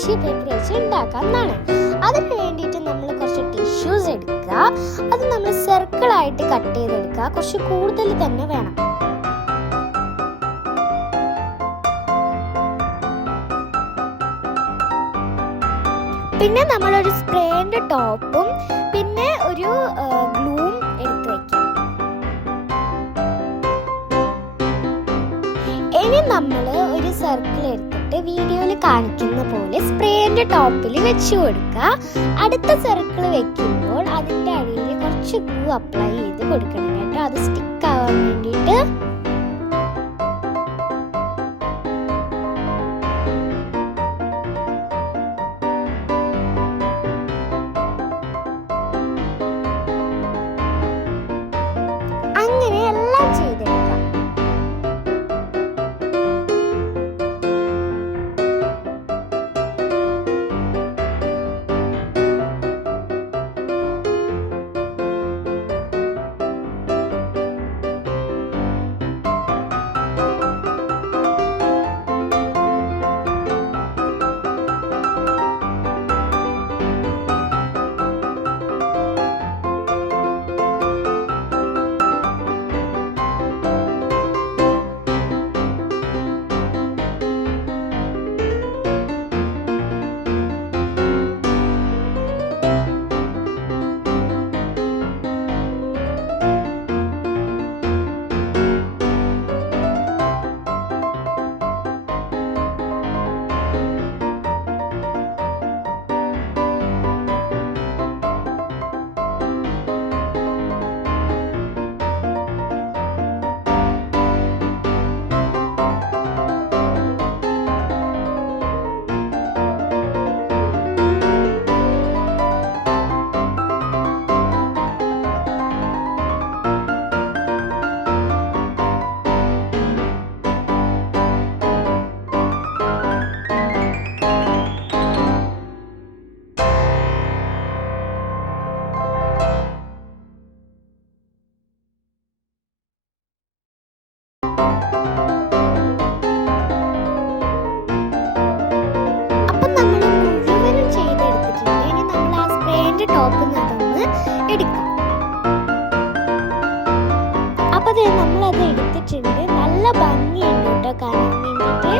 Tissue paper വെച്ച് ഉണ്ടാക്കാവുന്നതാണ്. അതിന് വേണ്ടിയിട്ട് നമ്മൾ കുറച്ച് ടിഷ്യൂസ് എടുക്കുക. അത് നമ്മൾ സർക്കിളായിട്ട് കട്ട് ചെയ്തെടുക്കുക. കുറച്ച് കൂടുതൽ തന്നെ വേണം. പിന്നെ നമ്മളൊരു സ്പ്രേൻ്റെ ടോപ്പും പിന്നെ ഒരു ഗ്ലൂവും എടുത്ത് വയ്ക്കാം. ഇനി നമ്മൾ ഒരു സർക്കിൾ എടുത്തിട്ട് വീഡിയോയിൽ കാണിക്കുന്ന പോലെ സ്പ്രേൻ്റെ ടോപ്പിൽ വെച്ച് കൊടുക്കുക. അടുത്ത സർക്കിൾ വെക്കുമ്പോൾ അതിൻ്റെ അടിയിൽ കുറച്ച് ഗ്ലൂ അപ്ലൈ ചെയ്ത് കൊടുക്കണം കേട്ടോ, അത് സ്റ്റിക്ക് ആവാൻ വേണ്ടിയിട്ട്. അങ്ങനെ എല്ലാം ചെയ്തെടുക്കാം. ടോപ്പിൽ നിന്ന് അതൊന്ന് എടുക്കാം. അപ്പോൾ നമ്മളത് എടുത്തിട്ടുണ്ട്. നല്ല ഭംഗിയുണ്ട് കേട്ടോ കാണാൻ വേണ്ടിയിട്ട്.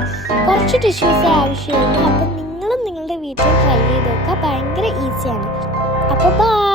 കുറച്ച് ടിഷ്യൂസ് ആവശ്യമുള്ളൂ. അപ്പം നിങ്ങളും നിങ്ങളുടെ വീട്ടിൽ ട്രൈ ചെയ്ത് നോക്കുക. ഭയങ്കര ഈസിയാണ്. അപ്പോൾ ബൈ.